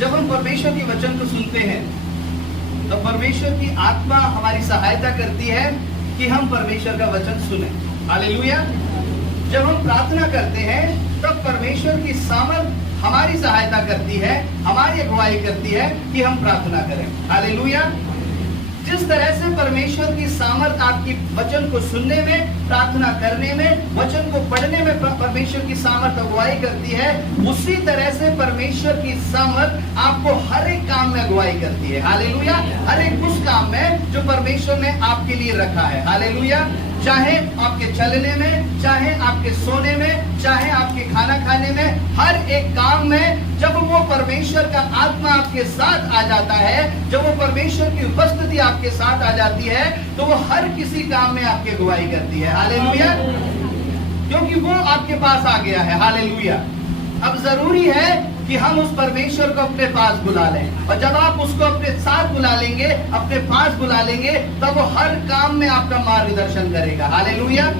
जब हम परमेश्वर के वचन को सुनते हैं तो परमेश्वर की आत्मा हमारी सहायता करती है कि हम परमेश्वर का वचन सुने। हालेलुया। जब हम प्रार्थना करते हैं तब परमेश्वर की सामर्थ हमारी सहायता करती है, हमारी अगुवाई करती है कि हम प्रार्थना करें। हालेलुया। जिस तरह से परमेश्वर की सामर्थ आपकी वचन को सुनने में, प्रार्थना करने में, वचन को पढ़ने में परमेश्वर की सामर्थ अगुवाई करती है, उसी तरह से परमेश्वर की सामर्थ आपको हर एक काम में अगुवाई करती है। हालेलुया। हर एक उस काम में जो परमेश्वर ने आपके लिए रखा है। हालेलुया। चाहे आपके चलने में, चाहे आपके सोने में, चाहे आपके खाना खाने में, हर एक काम में जब वो परमेश्वर का आत्मा आपके साथ आ जाता है, जब वो परमेश्वर की उपस्थिति आपके साथ आ जाती है, तो वो हर किसी काम में आपकी अगुवाई करती है। हालेलुया। क्योंकि वो आपके पास आ गया है। हालेलुया। अब जरूरी है कि हम उस परमेश्वर को अपने पास बुला लें, और जब आप उसको अपने साथ बुला लेंगे, अपने पास बुला लेंगे, तब वो हर काम में आपका मार्गदर्शन करेगा। हालेलुया।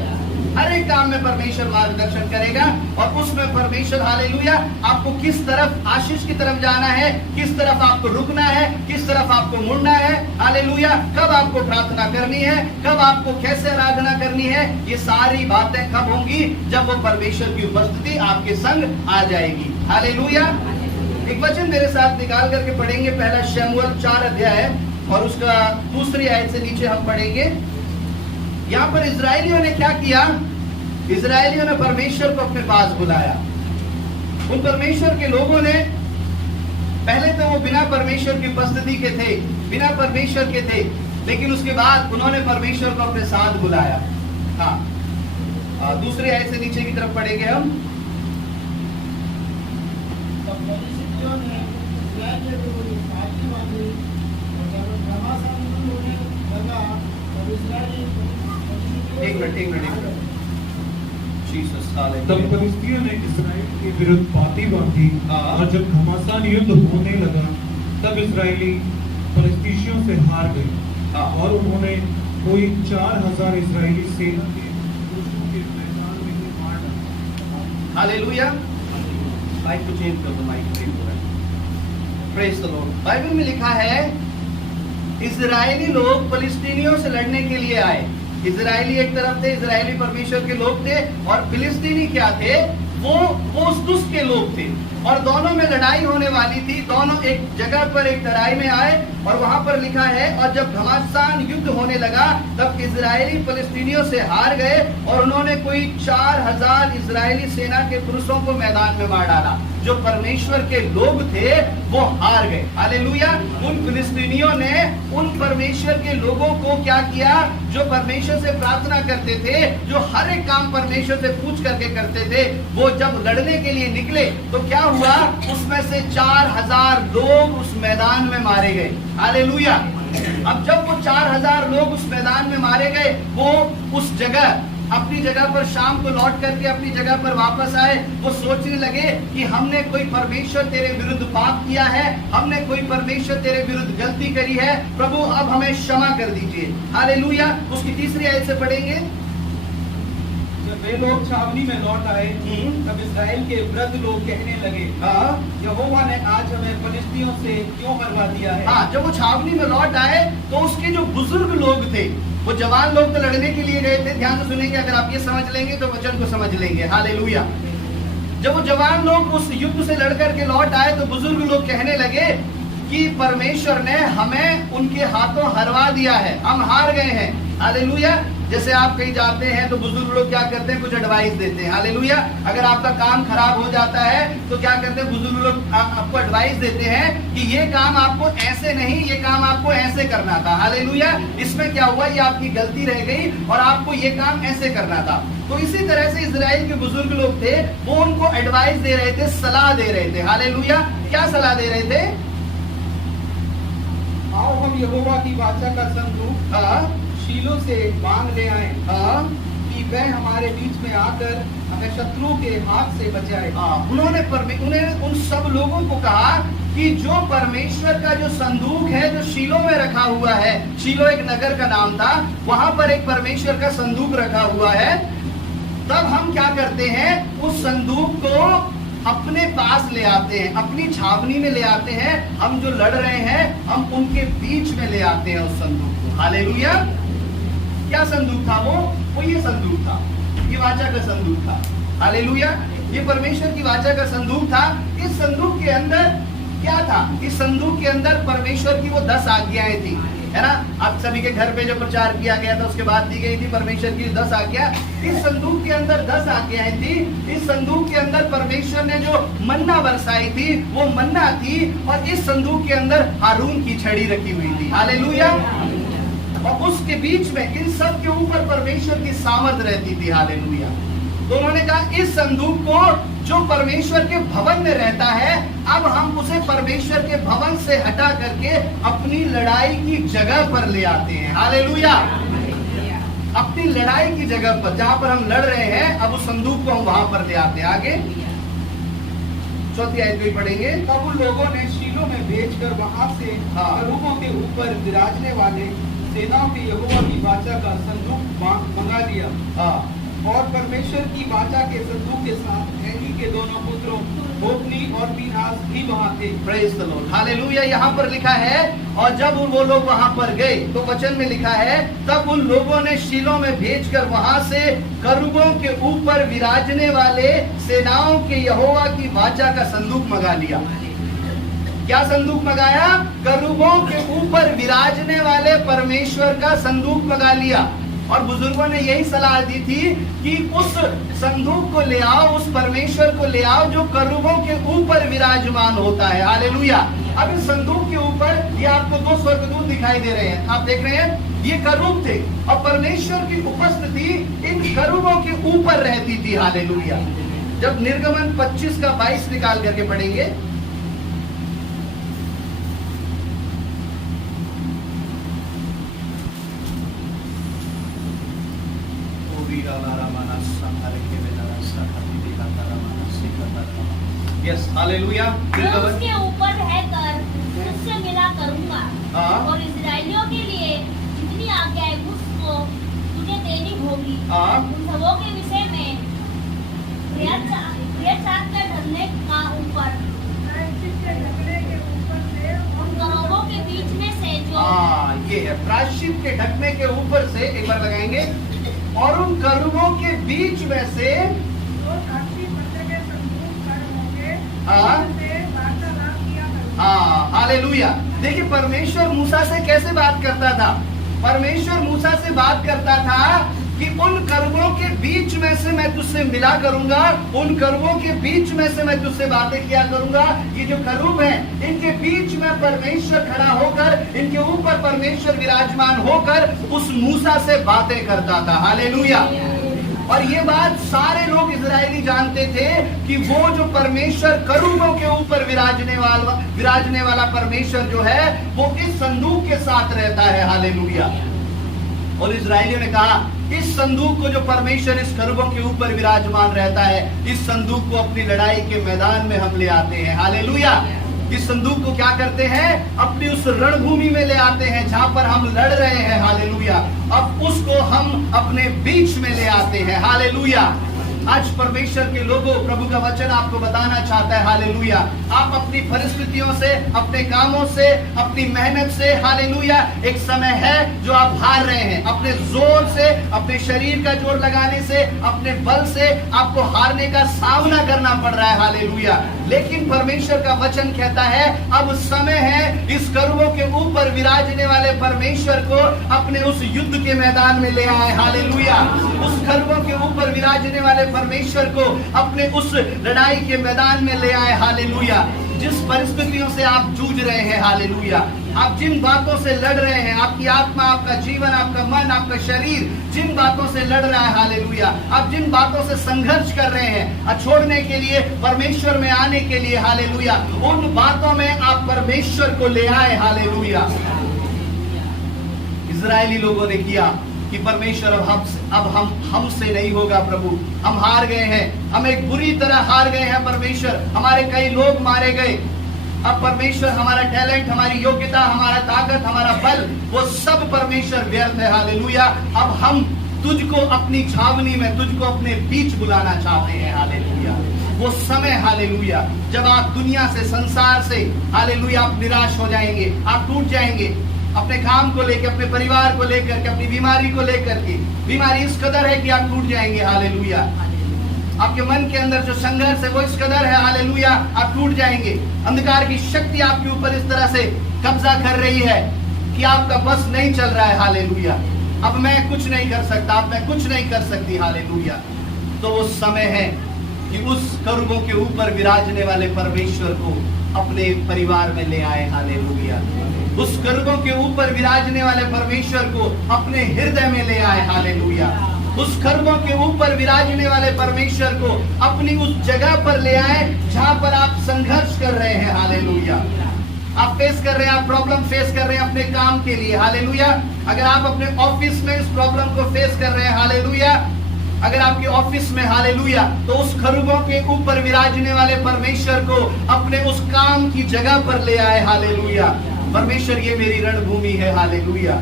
हर एक काम में परमेश्वर मार्गदर्शन करेगा, और उसमें परमेश्वर, हालेलुया, आपको किस तरफ, आशीष की तरफ जाना है, किस तरफ आपको रुकना है, किस तरफ आपको मुड़ना है। हालेलुया। कब आपको प्रार्थना करनी है, कब आपको कैसे आराधना करनी है, ये सारी बातें कब होंगी? जब वो परमेश्वर की उपस्थिति आपके संग आ जाएगी। हालेलुया। एक वचन मेरे साथ निकाल करके पढ़ेंगे, पहला शमूएल 4 अध्याय और उसका दूसरी आयत से नीचे हम पढ़ेंगे। यहाँ पर इजरायलियों ने क्या किया? इजरायलियों ने परमेश्वर को अपने पास बुलाया। उन परमेश्वर के लोगों ने, पहले तो वो बिना परमेश्वर की उपस्थिति के थे, बिना परमेश्वर के थे, लेकिन उसके बाद उन्होंने परमेश्वर को अपने साथ बुलाया। हाँ, दूसरे आयत से नीचे की तरफ पढ़ेंगे हम। एक मिनट। तब फलिस्तियों ने इस्राएल के विरुद्ध पाती बांधी, और जब घमासान युद्ध होने लगा तब इस्राएली फलिस्तियों से हार गए, और उन्होंने कोई 4000 इस्राएली सेना के पुरुषों के मैदान में ही मार डाला। हालेलुया। माइक को चेंज कर दो, माइक चेंज हो रहा है। Praise the Lord. बाइबल में लिखा है इजरायली लोग फिलिस्तीनियों से लड़ने के लिए आए। इजरायली एक तरफ थे, इजरायली परमेश्वर के लोग थे, और फिलिस्तीनी क्या थे? वो उस दुष्ट के लोग थे, और दोनों में लड़ाई होने वाली थी। दोनों एक जगह पर एक तराई में आए, और वहां पर लिखा है, और जब घमासान युद्ध होने लगा तब इजरायली फिलिस्तीनियों से हार गए, और उन्होंने कोई 4000 इजरायली सेना के पुरुषों को मैदान में मार डाला। जो परमेश्वर के लोग थे वो हार गए। हालेलुया। उन फिलिस्तीनियों ने उन परमेश्वर के लोगों को क्या किया? जो परमेश्वर से प्रार्थना करते थे, जो हर एक काम परमेश्वर से पूछ करके करते थे, वो जब लड़ने के लिए निकले तो क्या हुआ? उसमें से 4000 लोग उस मैदान में मारे गए। हालेलुया। अब जब वो 4000 लोग उस मैदान में मारे गए, वो उस जगह, अपनी जगह पर शाम को लौट करके अपनी जगह पर वापस आए। वो सोचने लगे कि हमने कोई परमेश्वर तेरे विरुद्ध पाप किया है, हमने कोई परमेश्वर तेरे विरुद्ध गलती करी है, प्रभु अब हमें क्षमा कर दीजिए। हालेलुया। उसकी तीसरी आयत से पढ़ेंगे। जब वे लोग छावनी में लौट आए तब इस्राएल के वृद्ध लोग कहने लगे, यहोवा ने आज हमें फिलिस्तियों से क्यों हरवा दिया है? हाँ, जब वो छावनी में लौट आए तो उसके जो बुजुर्ग लोग थे, वो जवान लोग तो लड़ने के लिए गए थे। ध्यान से सुनेंगे, अगर आप ये समझ लेंगे तो वचन को समझ लेंगे। हालेलुया। जब वो जवान लोग उस युद्ध से लड़कर के लौट आए तो बुजुर्ग लोग कहने लगे कि परमेश्वर ने हमें उनके हाथों हरवा दिया है, हम हार गए हैं। हालेलुया। जैसे आप कहीं जाते हैं तो बुजुर्ग लोग क्या करते हैं? कुछ एडवाइस देते हैं। हालेलुया। अगर आपका काम खराब हो जाता है तो क्या करते हैं? बुजुर्ग लोग आपको एडवाइस देते हैं कि ये काम आपको ऐसे नहीं, ये काम आपको ऐसे करना था। हालेलुया। इसमें क्या हुआ? ये आपकी गलती रह गई और आपको ये काम ऐसे करना था। तो इसी तरह से इजराइल के बुजुर्ग लोग थे, वो उनको एडवाइस दे रहे थे, सलाह दे रहे थे। हालेलुया। क्या सलाह दे रहे थे? आओ हम यहोवा की वाचा का संदूक शीलो से बांध ले आए, कि वह हमारे बीच में आकर हमें शत्रुओं के हाथ से बचाए। उन्होंने उन सब लोगों को कहा कि जो परमेश्वर का जो संदूक है, जो शीलो में रखा हुआ है, शीलो एक नगर का नाम था, वहां पर एक परमेश्वर का संदूक रखा हुआ है। तब हम क्या करते हैं? उस संदूक को अपने पास ले आते हैं, अपनी छावनी में ले आते हैं। हम जो लड़ रहे हैं हम उनके बीच में ले आते हैं उस संदूक को। हालेलुया। क्या संदूक था वो ये संदूक था, ये वाचा का संदूक था। हालेलुया। ये परमेश्वर की वाचा का संदूक था। इस संदूक के अंदर क्या था? इस संदूक के अंदर परमेश्वर की वो 10 आज्ञाएं थी, है ना। आप सभी के घर पे जो प्रचार किया गया था उसके बाद दी गई थी परमेश्वर की 10 आज्ञा। इस संदूक के अंदर 10 आज्ञाएं थी। इस संदूक के अंदर परमेश्वर ने जो मन्ना बरसाई थी वो मन्ना थी, और इस संदूक के अंदर हारून की छड़ी रखी हुई थी। हालेलुया। और उसके बीच में इन सब के ऊपर परमेश्वर की सामर्थ रहती थी। हालेलुया। तो उन्होंने कहा इस संदूक को जो परमेश्वर के भवन में रहता है, अब हम उसे परमेश्वर के भवन से हटा करके अपनी लड़ाई की जगह पर ले आते हैं। हालेलुया। अपनी लड़ाई की जगह पर जहां पर हम लड़ रहे हैं, अब उस संदूक को हम वहां पर ले आते हैं। आगे 4 आयत भी पढ़ेंगे। तब उन लोगों ने शीलो में भेजकर वहां से करूबों के ऊपर विराजने वाले सेनाओं के यहोवा की वाचा का संदूक मंगा लिया। और परमेश्वर की वाचा के संदूक के साथ एली के दोनों पुत्रों होप्नी और पीनहास भी वहां थे। Praise the Lord. हालेलुया। यहाँ पर लिखा है, और जब वो लोग वहां पर गए तो वचन में लिखा है, तब उन लोगों ने शीलो में भेजकर वहां से करूबों के ऊपर विराजने वाले सेनाओं के यहोवा की वाचा का संदूक मंगा लिया। क्या संदूक मंगाया? करूबों के ऊपर विराजने वाले परमेश्वर का संदूक मंगा लिया। और बुजुर्गों ने यही सलाह दी थी कि उस संदूक को ले आओ, उस परमेश्वर को ले आओ जो करूबों के ऊपर विराजमान होता है। हालेलुया। अब इस संदूक के ऊपर ये आपको 2 स्वर्गदूत दिखाई दे रहे हैं। आप देख रहे हैं, ये करूब थे और परमेश्वर की उपस्थिति इन करूबों के ऊपर रहती थी। हालेलुया। जब निर्गमन 25 का 22 निकाल करके पढ़ेंगे, यस हालेलुया। मैं उसके ऊपर रहकर उससे मिला करूंगा और इजराइलियों के लिए जितनी आज्ञाएं उसको तुझे देनी होगी उन सबों के विषय में चाक के ढकने का ऊपर उन करूबों के बीच में से जो ये है प्रायश्चित के ढकने के ऊपर से, एक बार लगाएंगे, और उन करूबों के बीच में से हालेलुया। देखिए परमेश्वर मूसा से कैसे बात करता था? परमेश्वर मूसा से बात करता था कि उन करूबों के बीच में से मैं तुझसे मिला करूंगा, उन करूबों के बीच में से मैं तुझसे बातें किया करूंगा। ये जो करूब हैं, इनके बीच में परमेश्वर खड़ा होकर, इनके ऊपर परमेश्वर विराजमान होकर उस मूसा से बातें करता था। हालेलुया। और ये बात सारे लोग इजरायली जानते थे कि वो जो परमेश्वर करूबों के ऊपर विराजने वाला परमेश्वर जो है वो इस संदूक के साथ रहता है। हालेलुया। और इजरायलियों ने कहा, इस संदूक को जो परमेश्वर इस करूबों के ऊपर विराजमान रहता है, इस संदूक को अपनी लड़ाई के मैदान में हम ले आते हैं। हालेलुया। इस संदूक को क्या करते हैं? अपनी उस रणभूमि में ले आते हैं जहां पर हम लड़ रहे हैं। हालेलुया। अब उसको हम अपने बीच में ले आते हैं। हालेलुया। आज परमेश्वर के लोगों, प्रभु का वचन आपको बताना चाहता है। हालेलुया। आप अपनी परिस्थितियों से, अपने कामों से, अपनी मेहनत से, हालेलुया, एक समय है जो आप हार रहे हैं। अपने जोर से, अपने शरीर का जोर लगाने से, अपने बल से आपको हारने का सामना करना पड़ रहा है। हालेलुया। लेकिन परमेश्वर का वचन कहता है अब समय है इस करूबों के ऊपर विराजने वाले परमेश्वर को अपने उस युद्ध के मैदान में ले आए। हालेलुया। उस करूबों के ऊपर विराजने वाले परमेश्वर को अपने उस लड़ाई के मैदान में ले आए। हालेलुया। जिस परिस्थितियों से आप जूझ रहे हैं, हालेलुया, आप जिन बातों से लड़ रहे हैं, आपकी आत्मा, आपका जीवन, आपका मन, आपका शरीर जिन बातों से लड़ रहा है, हालेलुया, आप जिन बातों से संघर्ष कर रहे हैं छोड़ने के लिए, परमेश्वर में आने के लिए, हालेलुया, उन बातों में आप परमेश्वर को ले आए। हालेलुया। इजरायली लोगों ने किया कि परमेश्वर अब हमसे नहीं होगा। प्रभु, हम हार गए हैं, हम एक बुरी तरह हार गए हैं। परमेश्वर, हमारे कई लोग मारे गए। अब परमेश्वर, हमारा टैलेंट, हमारी योग्यता, हमारा ताकत, हमारा बल, वो सब परमेश्वर व्यर्थ है। हालेलुया। अब हम तुझको अपनी छावनी में, तुझको अपने बीच बुलाना चाहते हैं। हालेलुया। वो समय हालेलुया जब आप दुनिया से, संसार से हालेलुया आप निराश हो जाएंगे, आप टूट जाएंगे, अपने काम को लेकर, अपने परिवार को लेकर के, अपनी बीमारी को लेकर के। बीमारी इस कदर है कि आप टूट जाएंगे हालेलुया। आपके मन के अंदर जो संघर्ष है वो इस कदर है हालेलुया, आप टूट जाएंगे। अंधकार की शक्ति आपके ऊपर इस तरह से कब्जा कर रही है कि आपका बस नहीं चल रहा है हालेलुया। अब मैं कुछ नहीं कर सकता, अब मैं कुछ नहीं कर सकती हालेलुया। तो वो समय है कि उस करूबों के ऊपर विराजने वाले परमेश्वर को अपने परिवार में ले आए हालेलुया। उस करूबों के ऊपर विराजने वाले परमेश्वर को अपने हृदय में ले आए हालेलुया। उस करूबों के ऊपर विराजने वाले परमेश्वर को अपनी उस जगह पर ले आए जहां पर आप संघर्ष कर रहे हैं हालेलुया। आप फेस कर रहे हैं, आप प्रॉब्लम फेस कर रहे हैं अपने काम के लिए हालेलुया। अगर आप अपने ऑफिस में इस प्रॉब्लम को फेस कर रहे हैं हालेलुया, अगर आपके ऑफिस में हालेलुया, तो उस खरूबों के ऊपर विराजने वाले परमेश्वर को अपने उस काम की जगह पर ले आए हालेलुया। परमेश्वर ये मेरी रणभूमि है हालेलुया।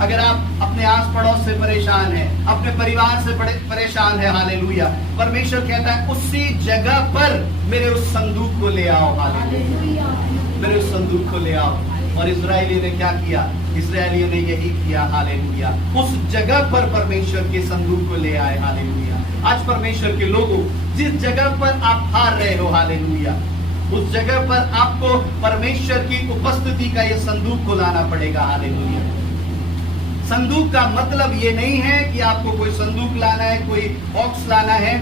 अगर आप अपने आस पड़ोस से परेशान हैं, अपने परिवार से परेशान है हालेलुया, परमेश्वर कहता है उसी जगह पर मेरे उस संदूक को ले आओ हालेलुया, मेरे उस संदूक को ले आओ। और इस्राएलियों ने क्या किया? इस्राएलियों ने यही किया हालेलुया। उस जगह पर परमेश्वर के संदूक को ले आए हालेलुया। आज परमेश्वर के लोगों, जिस जगह पर आप हार रहे हो हालेलुया, उस जगह पर आपको परमेश्वर की उपस्थिति का ये संदूक को लाना पड़ेगा हालेलुया। संदूक का मतलब ये नहीं है कि आपको कोई संदूक लाना है, कोई बॉक्स लाना है।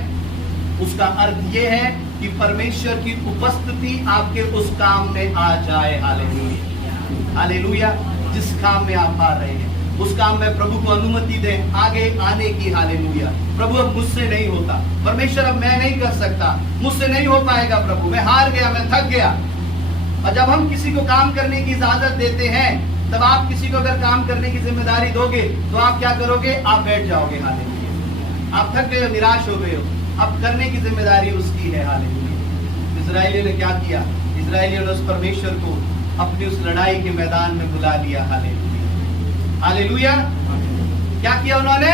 उसका अर्थ ये है कि परमेश्वर की उपस्थिति आपके उस काम में आ जाए हालेलुया, हालेलुया। जिस काम में आप आ रहे हैं उस काम में प्रभु को अनुमति दें आगे आने की हालेलुया। प्रभु अब मुझसे नहीं होता, परमेश्वर अब मैं नहीं कर सकता, मुझसे नहीं हो पाएगा प्रभु, मैं हार गया, मैं थक गया। और जब हम किसी को काम करने की इजाजत देते हैं, तब आप किसी को अगर काम करने की जिम्मेदारी दोगे तो आप क्या करोगे? आप बैठ जाओगे हालेलुया। आप थक गए हो, निराश हो गए हो, अब करने की जिम्मेदारी उसकी है हालेलुया। इस्राएलियों ने क्या किया? इस्राएलियों ने उस परमेश्वर को अपनी उस लड़ाई के मैदान में बुला लिया हालेलुया, हालेलुया। क्या किया उन्होंने?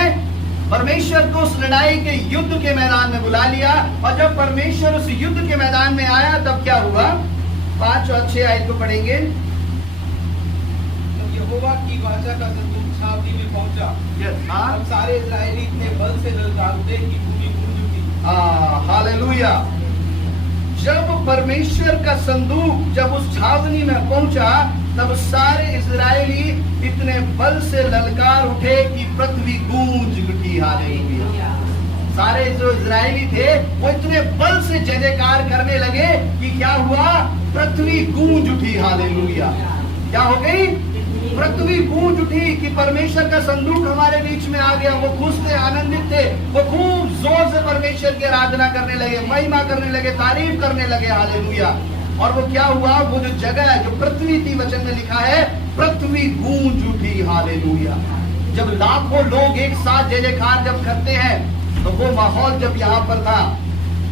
परमेश्वर को उस लड़ाई के युद्ध के मैदान में बुला लिया। और जब परमेश्वर उस युद्ध के मैदान में आया तब क्या हुआ? 5 और 6 आयत को पढ़ेंगे। यहोवा की वाचा का संदूक छावनी में पहुंचा। अब सारे इस्राएली इतने बल से ललकारते कि भूमि गूंज उठी। हालेलुया। जब परमेश्वर का संदूक जब उस छावनी में पहुंचा तब सारे इस्राएली इतने बल से ललकार उठे कि पृथ्वी गूंज उठी हालेलुया। सारे जो इस्राएली थे वो इतने बल से जय जयकार करने लगे कि क्या हुआ? पृथ्वी गूंज उठी हालेलुया। क्या हो गई? पृथ्वी गूंज उठी कि परमेश्वर का संदूक हमारे बीच में आ गया। वो खुश थे, आनंदित थे, वो खूब जोर से परमेश्वर की आराधना करने लगे, महिमा करने लगे, तारीफ करने लगे हालेलुया। और वो क्या हुआ? वो जो जगह है, जो पृथ्वी थी, वचन में लिखा है पृथ्वी गूंज उठी हालेलुया। जब लाखों लोग एक साथ जय जयकार जब करते हैं तो वो माहौल जब यहाँ पर था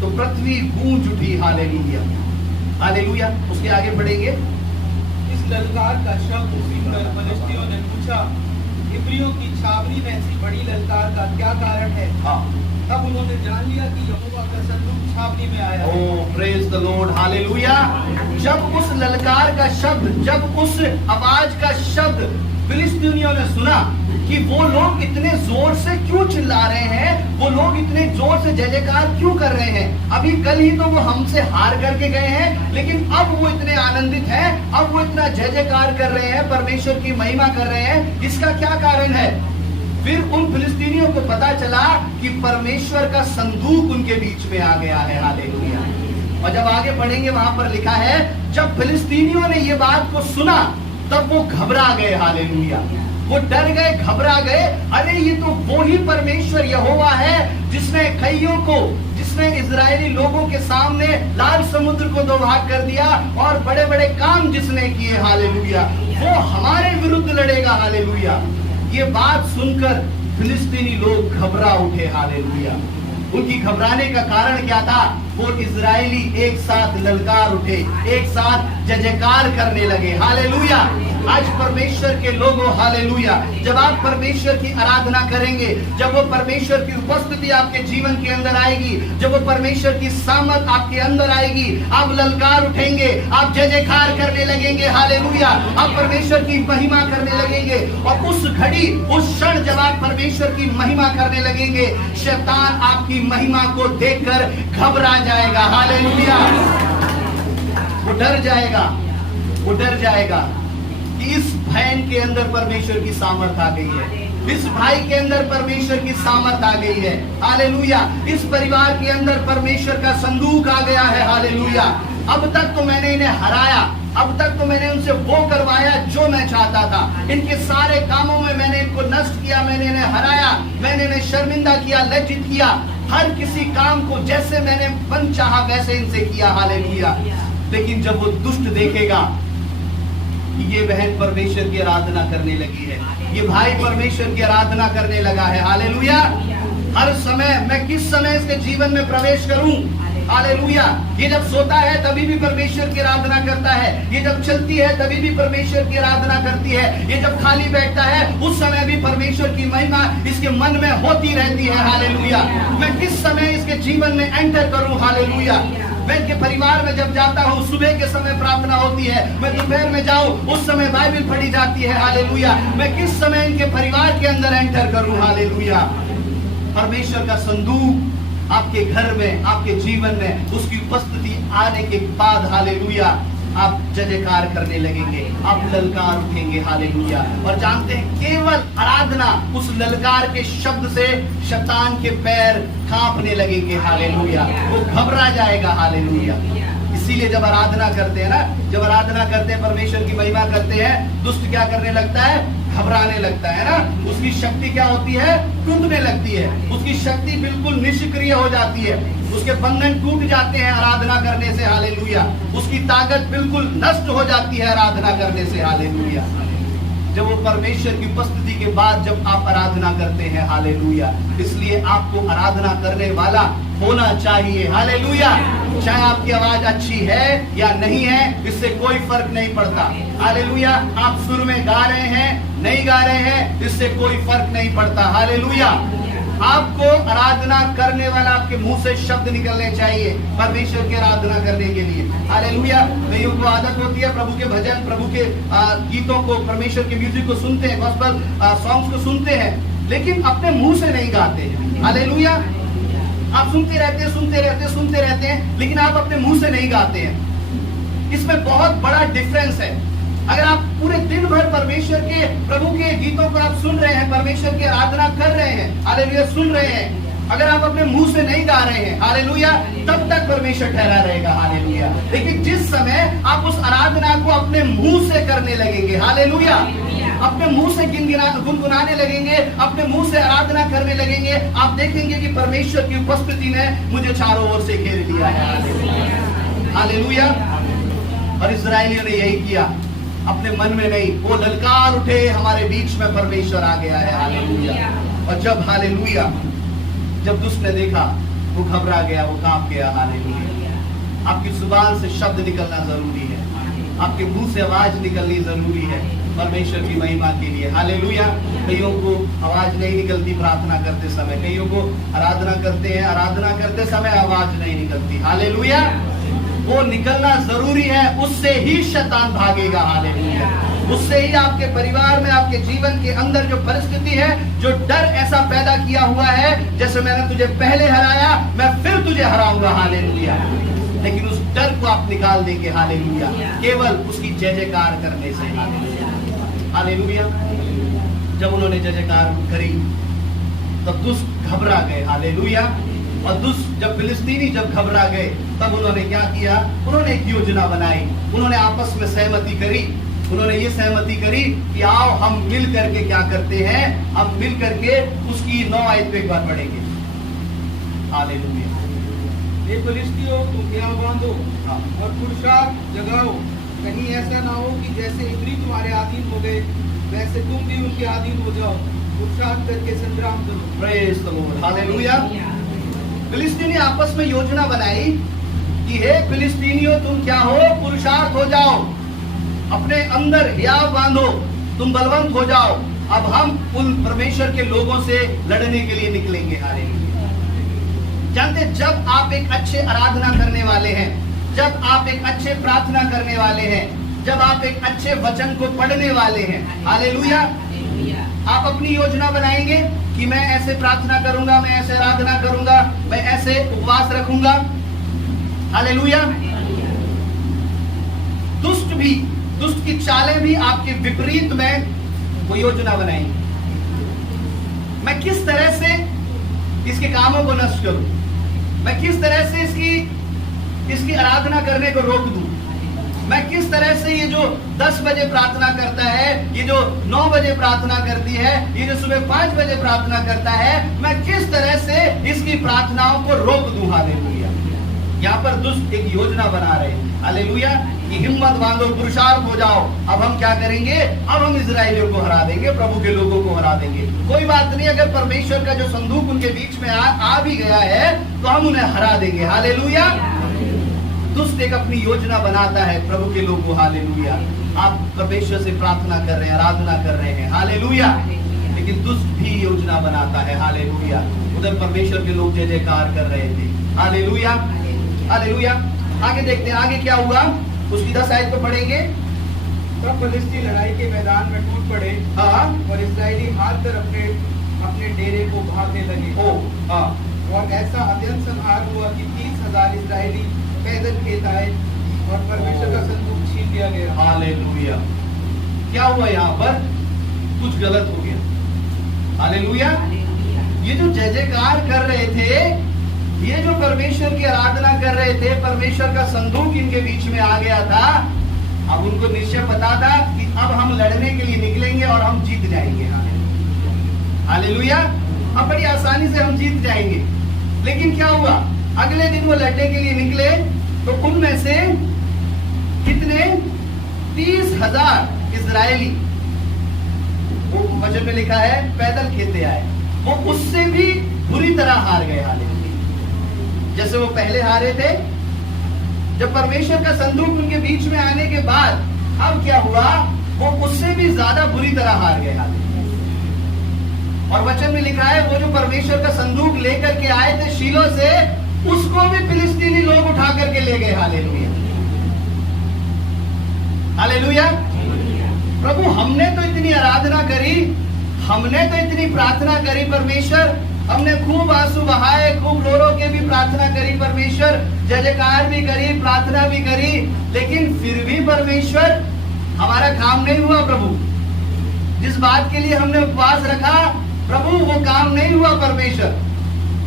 तो पृथ्वी गूंज उठी हालेलुया, हालेलुया। उसके आगे बढ़ेंगे। इस ललकार का शब्द सुनकर फलिश्तियों ने पूछा, इब्रियों की छावनी में ऐसी बड़ी ललकार का क्या कारण है? तब उन्होंने जान लिया कि यहोवा का संदूक छावनी में आया। ओह प्रेज द लॉर्ड हालेलुया। जब उस ललकार का शब्द, जब उस आवाज का शब्द फिलिस्तीनियों ने सुना कि वो लोग इतने जोर से क्यों चिल्ला रहे हैं, वो लोग इतने जोर से जय जयकार क्यों कर रहे हैं। अभी कल ही तो वो हमसे हार करके गए हैं, लेकिन अब वो इतने आनंदित हैं, अब वो इतना जय जयकार कर रहे हैं, परमेश्वर की महिमा कर रहे हैं। इसका क्या कारण है? फिर उन फिलिस्तीनियों को पता चला कि परमेश्वर का संदूक उनके बीच में आ गया है हालेलुया। और जब आगे पढ़ेंगे वहां पर लिखा है, जब फिलिस्तीनियों ने ये बात को सुना तब वो घबरा गए हालेलुया। वो डर गए, घबरा गए। अरे ये तो वो ही परमेश्वर यहोवा है जिसने कईयों को, जिसने इजरायली लोगों के सामने लाल समुद्र को दो भाग कर दिया और बड़े बड़े काम जिसने किए हालेलुया, वो हमारे विरुद्ध लड़ेगा हालेलुया। ये बात सुनकर फिलिस्तीनी लोग घबरा उठे हालेलुया। उनकी घबराने का कारण क्या था? वो इजरायली एक साथ ललकार उठे, एक साथ जय जयकार करने लगे। हालेलुया। आज परमेश्वर के लोगों, हालेलुया, जब आप परमेश्वर की आराधना करेंगे, जब वो परमेश्वर की उपस्थिति आपके जीवन के अंदर आएगी, जब वो परमेश्वर की सामर्थ आपके अंदर आएगी, आप ललकार उठेंगे, आप जय जयकार करने लगेंगे। हालेलुया। आप परमेश्वर की महिमा करने लगेंगे, और उस घड़ी, उस क्षण जब आप परमेश्वर की महिमा करने लगेंगे, शैतान आपकी महिमा को देखकर घबरा जाएगा। हालेलुया। वो डर जाएगा, वो डर जाएगा कि इस बहन के अंदर परमेश्वर की सामर्थ आ गई है, इस भाई के अंदर परमेश्वर की सामर्थ आ गई है। हालेलुया। इस परिवार के अंदर परमेश्वर का संदूक आ गया है। हालेलुया। अब तक तो मैंने इन्हें हराया, अब तक तो मैंने उनसे वो करवाया जो मैं चाहता था, इनके सारे कामों में मैंने इनको नष्ट किया, मैंने इन्हें हराया, मैंने इन्हें शर्मिंदा किया, लज्जित किया, हर किसी काम को जैसे मैंने मन चाहा वैसे इनसे किया। हालेलुया। लेकिन जब वो दुष्ट देखेगा कि ये बहन परमेश्वर की आराधना करने लगी है, ये भाई परमेश्वर की आराधना करने लगा है, हालेलुया, हर समय मैं किस समय इसके जीवन में प्रवेश करूं, हालेलुया। ये जब सोता है तभी भी परमेश्वर की आराधना करता है, ये जब चलती है तभी भी परमेश्वर की आराधना करती है, ये जब खाली बैठता है उस समय भी परमेश्वर की महिमा इसके मन में होती रहती है। हालेलुया। मैं किस समय इसके जीवन में एंटर करूं, हालेलुया। मैं इनके परिवार में जब जाता हूँ, सुबह के समय प्रार्थना होती है, मैं दोपहर में जाऊं उस समय बाइबल पढ़ी जाती है। हालेलुया। मैं किस समय इनके परिवार के अंदर एंटर करूं, हालेलुया। परमेश्वर का संदूक आपके घर में, आपके जीवन में, उसकी उपस्थिति आने के बाद, हालेलुया, आप जय जयकार करने लगेंगे, आप ललकार उठेंगे। हालेलुया। और जानते हैं केवल आराधना, उस ललकार के शब्द से शैतान के पैर कांपने लगेंगे। हालेलुया। वो घबरा जाएगा। हालेलुया। इसीलिए जब आराधना करते हैं ना, जब आराधना करते हैं, परमेश्वर की महिमा करते हैं, दुष्ट क्या करने लगता है, घबराने लगता है ना। उसकी शक्ति क्या होती है, टूटने लगती है, उसकी शक्ति बिल्कुल निष्क्रिय हो जाती है, उसके बंधन टूट जाते हैं आराधना करने से। हालेलुया। उसकी ताकत बिल्कुल नष्ट हो जाती है आराधना करने से। हालेलुया। जब वो परमेश्वर की उपस्थिति के बाद जब आप आराधना करते हैं, हालेलुया, इसलिए आपको आराधना करने वाला होना चाहिए। हालेलुया। चाहे आपकी आवाज अच्छी है या नहीं है, इससे कोई फर्क नहीं पड़ता। हालेलुया। आप सुर में गा रहे हैं, नहीं गा रहे हैं, इससे कोई फर्क नहीं पड़ता। हालेलुया। आपको आराधना करने वाला आपके मुंह से शब्द निकलने चाहिए परमेश्वर की आराधना करने के लिए। हालेलुया। कईयों को आदत होती है प्रभु के भजन, प्रभु के गीतों को, परमेश्वर के म्यूजिक को सुनते हैं, गॉस्पेल सॉन्ग्स को सुनते हैं, लेकिन अपने मुंह से नहीं गाते हैं। हालेलुया। आप सुनते रहते हैं, सुनते रहते हैं, सुनते रहते हैं, लेकिन आप अपने मुंह से नहीं गाते हैं। इसमें बहुत बड़ा डिफरेंस है। अगर आप पूरे दिन भर परमेश्वर के, प्रभु के गीतों को आप सुन रहे हैं, परमेश्वर की आराधना कर रहे हैं, हालेलुया, सुन रहे हैं, अगर आप अपने मुंह से नहीं गा रहे हैं, हालेलुया, तब तक परमेश्वर ठहरा रहेगा। हालेलुया। लेकिन जिस समय आप उस आराधना को अपने मुंह से करने लगेंगे, हालेलुया, अपने मुंह से गुनगुनाने लगेंगे, अपने मुंह से आराधना करने लगेंगे, आप देखेंगे कि परमेश्वर की उपस्थिति ने मुझे चारों ओर से घेर लिया है। हालेलुया। और इस्राएलियों ने यही किया, अपने मन में नहीं, वो ललकार उठे, हमारे बीच में परमेश्वर आ गया है। हालेलुया। और जब, हालेलुया, जब दुष्ट ने देखा, वो घबरा गया, वो कांप गया। हालेलुया। आपकी जुबान से शब्द निकलना जरूरी है, आपके मुंह से आवाज निकलनी जरूरी है परमेश्वर की महिमा के लिए। हालेलुया। कईयों को आवाज नहीं निकलती प्रार्थना करते समय, कईयों को आराधना करते हैं, आराधना करते समय आवाज नहीं निकलती। हालेलुया। वो निकलना जरूरी है, उससे ही शैतान भागेगा। हालेलुया। उससे ही आपके परिवार में, आपके जीवन के अंदर जो परिस्थिति है, जो डर ऐसा पैदा किया हुआ है, जैसे मैंने तुझे पहले हराया, मैं फिर तुझे हराऊंगा। हालेलुया। लेकिन उस डर को आप निकाल देंगे। हालेलुया। केवल उसकी जय जयकार करने से। हालेलुया। जब उन्होंने जय जयकार करी तब दुष्ट घबरा गए। हालेलुया। और दुष्ट जब फिलिस्तीनी जब घबरा गए, तब उन्होंने क्या किया, उन्होंने एक योजना बनाई, उन्होंने आपस में सहमति करी, उन्होंने ये सहमति करी कि आओ हम मिल करके क्या करते हैं, हम मिल करके उसकी 9 आयत पे एक बार पढ़ेंगे। हालेलुया। ये फिलिस्तियों, तुम यहाँ बांधो और पुरुषार्थ जगाओ, कहीं ऐसा ना हो कि जैसे इब्री तुम्हारे अधीन हो गए, वैसे तुम भी उनके अधीन हो जाओ। पुरुषार्थ करके संग्राम करो। Praise the Lord. हालेलुया। फिलिस्तीनी आपस में योजना बनाई कि हे फिलिस्तीनियों, तुम क्या हो, पुरुषार्थ हो जाओ, अपने अंदर हियाव बांधो, तुम बलवंत हो जाओ, अब हम उन परमेश्वर के लोगों से लड़ने के लिए निकलेंगे। हालेलुया। जानते, जब आप एक अच्छे आराधना करने वाले हैं, जब आप एक अच्छे प्रार्थना करने वाले हैं, जब आप एक अच्छे वचन को पढ़ने वाले हैं, हालेलुया, आप अपनी योजना बनाएंगे कि मैं ऐसे प्रार्थना करूंगा, मैं ऐसे आराधना करूंगा, मैं ऐसे उपवास रखूंगा। हालेलुया। दुष्ट की चालें भी आपके विपरीत में वो योजना बनाएंगे। मैं किस तरह से इसके कामों को नष्ट करूं, मैं किस तरह से इसकी आराधना करने को रोक दूं, मैं किस तरह से ये जो 10 बजे प्रार्थना करता है, ये जो 9 बजे प्रार्थना करती है, ये जो सुबह 5 बजे प्रार्थना करता है, मैं किस तरह से इसकी प्रार्थनाओं को रोक दूं। हालेलुया। यहाँ पर दुष्ट एक योजना बना रहे हैं। हालेलुया। कि हिम्मत बांधो, पुरुषार्थ हो जाओ, अब हम क्या करेंगे, अब हम इजराइलियों को हरा देंगे, प्रभु के लोगों को हरा देंगे। कोई बात नहीं, अगर परमेश्वर का जो संदूक उनके बीच में आ भी गया है तो हम उन्हें हरा देंगे। हालेलुया। दुष्ट एक अपनी योजना बनाता है प्रभु के लोगों को। हालेलुया। आप परमेश्वर से प्रार्थना कर रहे हैं, आराधना कर रहे हैं, हालेलुया, लेकिन दुष्ट भी योजना बनाता है। हालेलुया। उधर परमेश्वर के लोग जय जयकार कर रहे थे। Hallelujah, hallelujah. आगे देखते हैं, आगे क्या हुआ, उसकी 10 आयत को पढ़ेंगे। तब फिलिस्ती लड़ाई के मैदान में टूट पड़े, हाँ, और इस्राएली हाथ कर अपने डेरे को भागने लगे। हाँ। और ऐसा अत्यंत संहार हुआ कि 30,000 इस्राएली पैदल खेत आए और परमेश्वर का संदूक छीन लिया गया। हालेलुया। क्या हुआ यहाँ पर, कुछ गलत हो गया। हालेलुया। ये जो जय जयकार कर रहे थे, ये जो परमेश्वर की आराधना कर रहे थे, परमेश्वर का संदूक इनके बीच में आ गया था। अब उनको निश्चय पता था कि अब हम लड़ने के लिए निकलेंगे और हम जीत जाएंगे। हालेलुया। अब बड़ी आसानी से हम जीत जाएंगे। लेकिन क्या हुआ, अगले दिन वो लड़ने के लिए निकले तो उनमें से कितने, 30,000 इजरायली, वो वचन में लिखा है पैदल खेते आए, वो उससे भी बुरी तरह हार गए। हालेलुया। जैसे वो पहले हारे थे, जब परमेश्वर का संदूक उनके बीच में आने के बाद अब क्या हुआ, वो उससे भी ज्यादा बुरी तरह हार गए। और वचन में लिखा है वो जो परमेश्वर का संदूक लेकर के आए थे शीलो से, उसको भी फिलिस्तीनी लोग उठा करके ले गए। Hallelujah, hallelujah. प्रभु, हमने तो इतनी आराधना करी, हमने तो इतनी प्रार्थना करी परमेश्वर, हमने खूब आंसू बहाए, खूब रो रो के भी प्रार्थना करी परमेश्वर, जय जयकार भी करी, प्रार्थना भी करी, लेकिन फिर भी परमेश्वर हमारा काम नहीं हुआ। प्रभु, जिस बात के लिए हमने उपवास रखा, प्रभु वो काम नहीं हुआ परमेश्वर,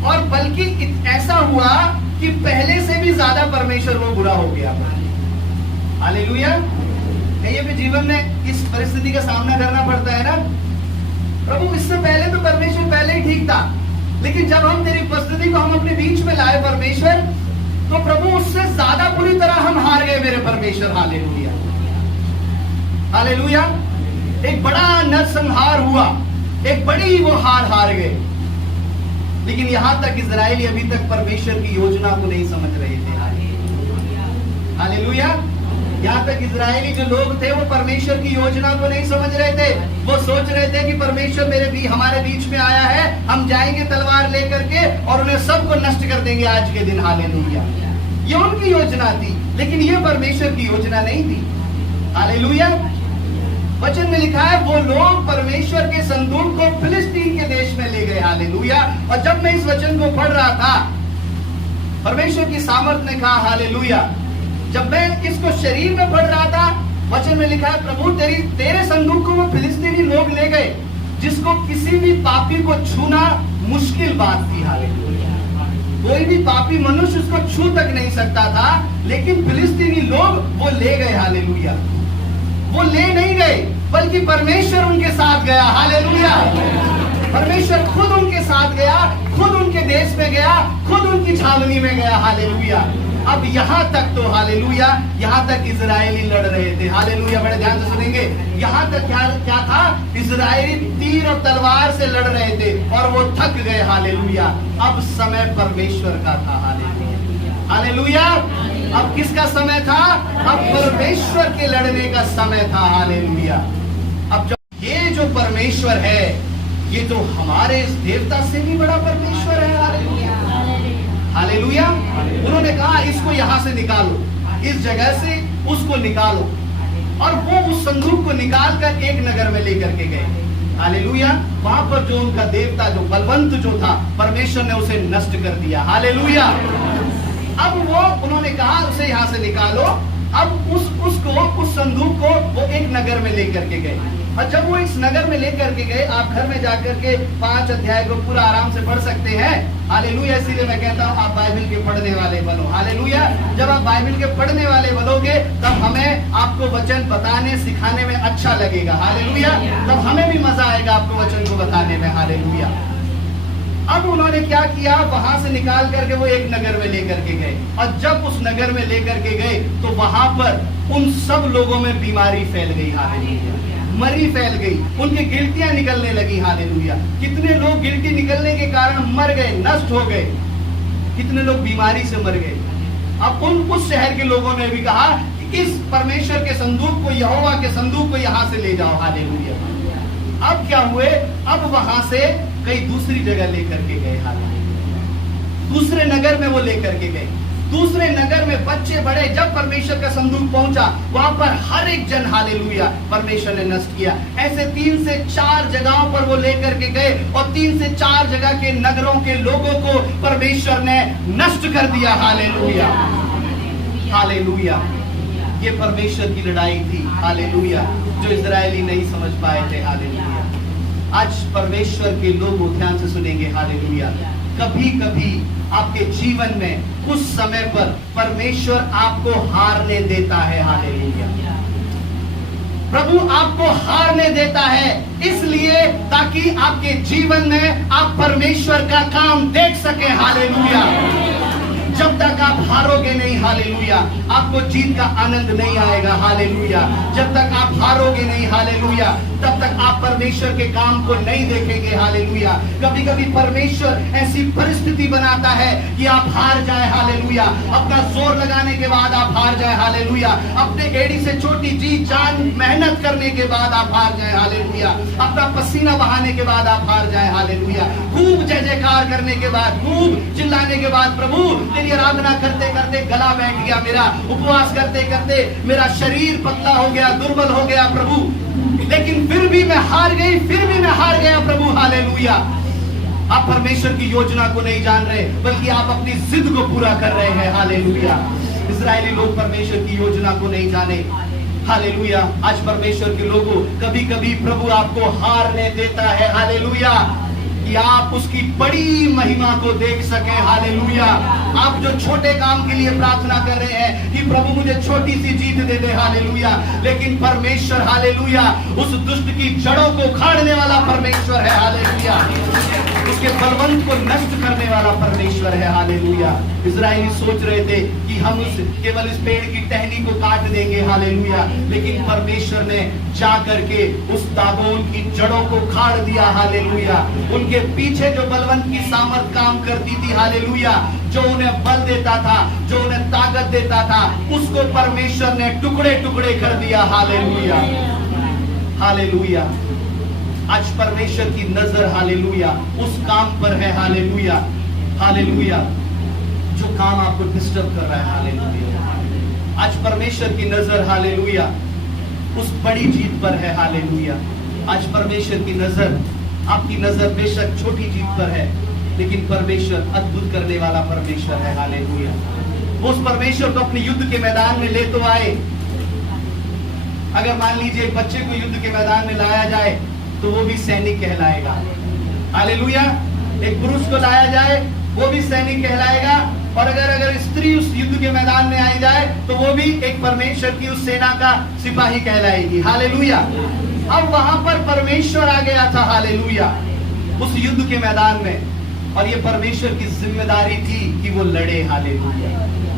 और बल्कि ऐसा हुआ कि पहले से भी ज्यादा परमेश्वर वो बुरा हो गया। हालेलुया। कहीं भी जीवन में इस परिस्थिति का सामना करना पड़ता है ना, प्रभु इससे पहले तो परमेश्वर पहले ही ठीक था, लेकिन जब हम तेरी उपस्थिति को हम अपने बीच में लाए परमेश्वर, तो प्रभु उससे ज्यादा बुरी तरह हम हार गए मेरे परमेश्वर। Hallelujah, hallelujah. एक बड़ा नरसंहार हुआ, एक बड़ी वो हार गए। लेकिन यहां तक इजराइली अभी तक परमेश्वर की योजना को नहीं समझ रहे थे। हालेलुया। यहाँ तक इजरायली जो लोग थे वो परमेश्वर की योजना को नहीं समझ रहे थे। वो सोच रहे थे कि परमेश्वर हमारे बीच में आया है, हम जाएंगे तलवार लेकर के और उन्हें सबको नष्ट कर देंगे आज के दिन। हालेलुया। ये उनकी योजना थी, लेकिन ये परमेश्वर की योजना नहीं थी। हालेलुया। वचन में लिखा है वो लोग परमेश्वर के संदूक को फिलिस्तीन के देश में ले गए। हालेलुया। और जब मैं इस वचन को पढ़ रहा था, परमेश्वर की सामर्थ ने कहा हालेलुया, जब मैं इसको शरीर में पढ़ रहा था, वचन में लिखा है प्रभु तेरे संदूक को वो फिलिस्तीनी लोग ले गए जिसको किसी भी पापी को छूना मुश्किल बात थी। हालेलुया। कोई भी पापी मनुष्य उसको छू तक नहीं सकता था, लेकिन फिलिस्तीनी लोग वो ले गए। हालेलुया। वो ले नहीं गए, बल्कि परमेश्वर उनके साथ गया। हालेलुया। परमेश्वर खुद उनके साथ गया, खुद उनके देश में गया, खुद उनकी छावनी में गया। हालेलुया। अब यहाँ तक तो हालेलुया, यहाँ तक इजरायली लड़ रहे थे। हालेलुया, बड़े ध्यान से सुनेंगे। यहाँ तक क्या था? इजरायली तीर और तलवार से लड़ रहे थे और वो थक गए। हालेलुया, अब समय परमेश्वर का था। Hallelujah, hallelujah. अब किसका समय था? अब परमेश्वर के लड़ने का समय था। हालेलुया। अब जब ये जो परमेश्वर है, ये तो हमारे इस देवता से भी बड़ा परमेश्वर है। Hallelujah, hallelujah. उन्होंने कहा इसको यहां से निकालो, इस जगह से उसको निकालो, और वो उस संदूक को निकाल कर एक नगर में लेकर के गए। हालेलुया। वहां पर जो उनका देवता, जो बलवंत जो था, परमेश्वर ने उसे नष्ट कर दिया। हालेलुया। अब वो उन्होंने कहा उसे यहां से निकालो। अब उस संदूक को वो एक नगर में लेकर के गए, और जब वो इस नगर में लेकर के गए, आप घर में जाकर के 5 अध्याय को पूरा आराम से पढ़ सकते हैं। हालेलुया। इसीलिए मैं कहता हूँ आप बाइबल के पढ़ने वाले बनो। हालेलुया। जब आप बाइबल के पढ़ने वाले बनोगे, तब हमें आपको वचन बताने सिखाने में अच्छा लगेगा। हालेलुया। तब हमें भी मजा आएगा आपको वचन को बताने में। हालेलुया। अब उन्होंने क्या किया? वहां से निकाल करके वो एक नगर में लेकर के गए, और जब उस नगर में लेकर के गए तो वहां पर उन सब लोगों में बीमारी फैल गई। हालेलुया। मरी फैल गई, उनकी गिल्टियां निकलने लगी। हालेलुया। कितने लोग गिल्टी निकलने के कारण मर गए, नष्ट हो गए, कितने लोग बीमारी से मर गए। अब उस शहर के लोगों ने भी कहा कि इस परमेश्वर के संदूक को, यहोवा के संदूक को यहां से ले जाओ। हालेलुया। अब क्या हुए? अब वहां से कई दूसरी जगह लेकर के गए। हालेलुया। दूसरे नगर में वो लेकर के गए। दूसरे नगर में बच्चे बड़े, जब परमेश्वर का संदूक पहुंचा, वहां पर हर एक जन, हालेलुया, परमेश्वर ने नष्ट किया। ऐसे 3 से 4 जगहों पर वो लेकर के गए, और 3 से 4 जगह के नगरों के लोगों को परमेश्वर ने नष्ट कर दिया। Hallelujah, hallelujah. ये परमेश्वर की लड़ाई थी। हालेलुया। जो इजरायली नहीं समझ पाए थे। हालेलुया। आज परमेश्वर के लोग ध्यान से सुनेंगे। हालेलुया। कभी कभी आपके जीवन में कुछ समय पर परमेश्वर आपको हारने देता है। हालेलुया। प्रभु आपको हारने देता है, इसलिए ताकि आपके जीवन में आप परमेश्वर का काम देख सके। हालेलुया। जब तक आप हारोगे नहीं, हालेलुया, आपको जीत का आनंद नहीं आएगा। हालेलुया। जब तक आप हारोगे नहीं, हालेलुया, तब तक आप परमेश्वर के काम को नहीं देखेंगे। हालेलुया। कभी कभी परमेश्वर ऐसी परिस्थिति बनाता है कि आप हार जाए। हालेलुया। अपना जोर लगाने के बाद आप हार जाए। हालेलुया। अपने एड़ी से छोटी जी जान मेहनत करने के बाद आप हार जाए। हालेलुया। अपना पसीना बहाने के बाद आप हार जाए। हालेलुया। खूब जय जयकार करने के बाद, खूब चिल्लाने के बाद, प्रभु तेरी आराधना करते करते गला बैठ गया मेरा, उपवास करते करते मेरा शरीर पतला हो गया, दुर्बल हो गया प्रभु, लेकिन फिर भी मैं हार गई, फिर भी मैं हार गया प्रभु। हालेलुया। आप परमेश्वर की योजना को नहीं जान रहे, बल्कि आप अपनी जिद को पूरा कर रहे हैं। हालेलुया। इजरायली लोग परमेश्वर की योजना को नहीं जाने। हालेलुया। आज परमेश्वर के लोगों, कभी कभी प्रभु आपको हारने देता है। हालेलुया। कि आप उसकी बड़ी महिमा को देख सके। हालेलुया। आप जो छोटे काम के लिए प्रार्थना कर रहे हैं कि प्रभु मुझे छोटी सी जीत दे दे। हालेलुया। लेकिन परमेश्वर, हालेलुया, उस दुष्ट की जड़ों को उखाड़ने वाला परमेश्वर है। हालेलुया। उसके बलवंत को नष्ट करने वाला परमेश्वर है। हालेलुया। इजरायली सोच रहे थे कि हम केवल इस पेड़ की टहनी को काट देंगे। हालेलुया। लेकिन परमेश्वर ने जा करके उस दागोन की जड़ों को उखाड़ दिया। हालेलुया। उनके पीछे जो बलवंत की सामर्थ काम करती थी, हालेलुया, जो उन्हें बल देता था, जो उन्हें ताकत देता था, उसको परमेश्वर ने टुकड़े टुकड़े कर दिया। हालेलुया। हालेलुया। आज परमेश्वर की नजर, हालेलुया, उस काम पर है। हालेलुया। हालेलुया। जो काम आपको डिस्टर्ब कर रहा है। हालेलुया। आज परमेश्वर की नजर, हालेलुया, उस बड़ी जीत पर है। हालेलुया। आज परमेश्वर की नजर, आपकी नजर बेशक छोटी जीत पर है, लेकिन परमेश्वर अद्भुत करने वाला परमेश्वर है। हालेलुया। वो उस परमेश्वर को अपने युद्ध के मैदान में ले तो आए। अगर मान लीजिए एक बच्चे को युद्ध के मैदान में लाया जाए तो वो भी सैनिक कहलाएगा। हालेलुया। एक पुरुष को लाया जाए, वो भी सैनिक कहलाएगा। और अगर स्त्री उस युद्ध के मैदान में आई जाए तो वो भी एक परमेश्वर की उस सेना का सिपाही कहलाएगी। हालेलुया। अब वहां पर परमेश्वर आ गया था। हालेलुया। उस युद्ध के मैदान में, और ये परमेश्वर की जिम्मेदारी थी कि वो लड़े। हालेलुया।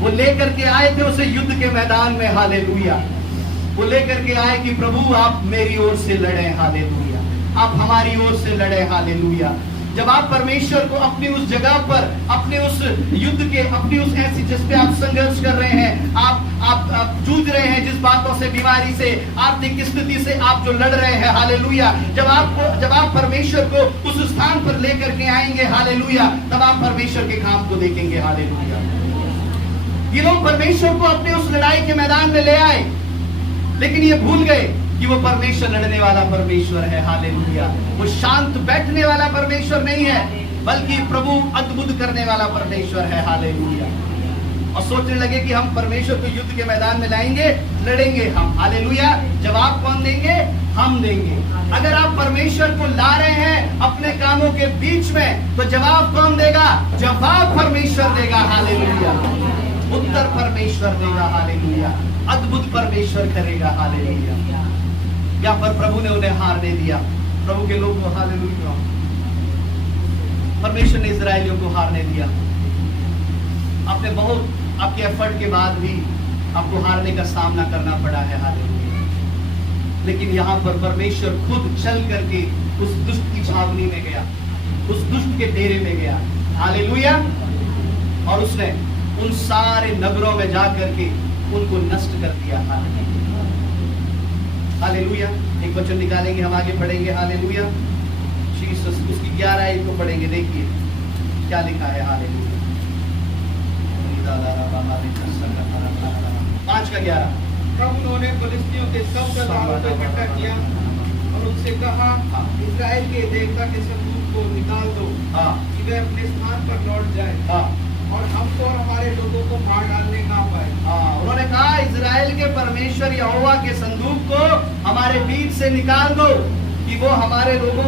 वो लेकर के आए थे उसे युद्ध के मैदान में, हालेलुया। वो लेकर के आए कि प्रभु आप मेरी ओर से लड़े, हालेलुया, आप हमारी ओर से लड़े, हालेलुया। जब आप परमेश्वर को अपनी उस जगह पर, अपने उस युद्ध के, अपनी उस ऐसी जिस पे आप संघर्ष कर रहे हैं, आप जूझ रहे हैं, जिस बातों से, बीमारी से, आर्थिक स्थिति से आप जो लड़ रहे हैं, हालेलुया, जब आप परमेश्वर को उस स्थान पर लेकर के आएंगे, हालेलुया, तब आप परमेश्वर के काम को देखेंगे, हालेलुया। ये लोग परमेश्वर को अपने उस लड़ाई के मैदान में ले आए, लेकिन ये भूल गए कि वो परमेश्वर लड़ने वाला परमेश्वर है, हालेलुया। वो शांत बैठने वाला परमेश्वर नहीं है, बल्कि प्रभु अद्भुत करने वाला परमेश्वर है, हालेलुया। और सोचने लगे कि हम परमेश्वर को युद्ध के मैदान में लाएंगे, लड़ेंगे हम, हालेलुया। जवाब कौन देंगे? हम देंगे। अगर आप परमेश्वर को ला रहे हैं अपने कामों के बीच में, तो जवाब कौन देगा? जवाब परमेश्वर देगा, हालेलुया। उत्तर परमेश्वर देगा, हालेलुया। अद्भुत परमेश्वर करेगा, हालेलुया। यहाँ पर प्रभु ने उन्हें हार दे दिया, प्रभु के लोग को, हालेलुया। परमेश्वर ने इजराइलियों को हारने दिया। आपने बहुत, आपके एफर्ट के बाद भी आपको हारने का सामना करना पड़ा है, हालेलुया। लेकिन यहाँ पर परमेश्वर खुद चल करके उस दुष्ट की छावनी में गया, उस दुष्ट के डेरे में गया, हालेलुया। और उसने उन सारे नगरों में जा करके उनको नष्ट कर दिया, हालेलुया। एक वचन निकालेंगे, हम आगे पढ़ेंगे, हालेलुया। जीसस, उसकी 11 आयत को पढ़ेंगे, देखिए क्या लिखा है, हालेलुया। 5:11। तब उन्होंने फिलिस्तियों के सब सरदारों को इकट्ठा किया और उनसे कहा, इस्राएल के देवता के संदूक को निकाल दो, कि वे अपने स्थान पर लौट जाए, और हमको और हमारे लोगों को मार डालने ना पाए। उन्होंने कहा, इजराइल के परमेश्वर यहोवा के संदूक को हमारे बीच से निकाल दो, कि वो हमारे लोगों